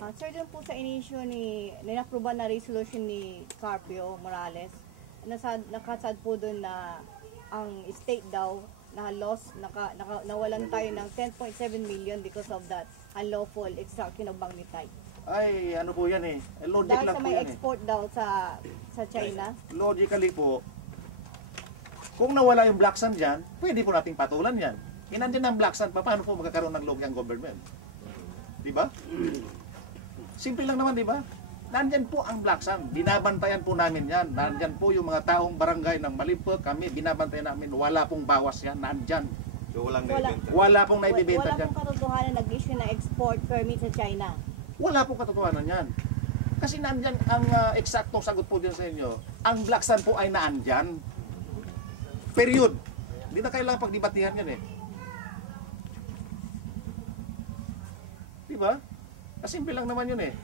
Sir, dun po sa inisyo ni ninaproban na resolution ni Carpio Morales, nakasad po dun na ang state daw na-loss, nawalan tayo ng 10.7 million because of that unlawful extraction of magnetite. Ay, ano po yan eh. Logic Dahil lang sa po may yan export daw sa China. Logically po, kung nawala yung black sand dyan, pwede po nating patulan yan. Inandyan ang black sand, paano po magkakaroon ng local government? Diba? Simple lang naman, diba? Nandyan po ang black sand. Binabantayan po namin yan. Nandyan po yung mga taong barangay ng Malimpok. Kami, binabantayan namin. Wala pong bawas yan. Nandyan. So walang naibenta? Wala pong naibibenta dyan. Wala pong katotohanan nag-issue na export permit sa China. Wala pong katotohanan yan. Kasi nandyan ang eksaktong sagot po din sa inyo. Ang black sand po ay naandyan. Period. Hindi na kailangan pagdibatihan yan eh. Diba? Simple lang naman yun eh.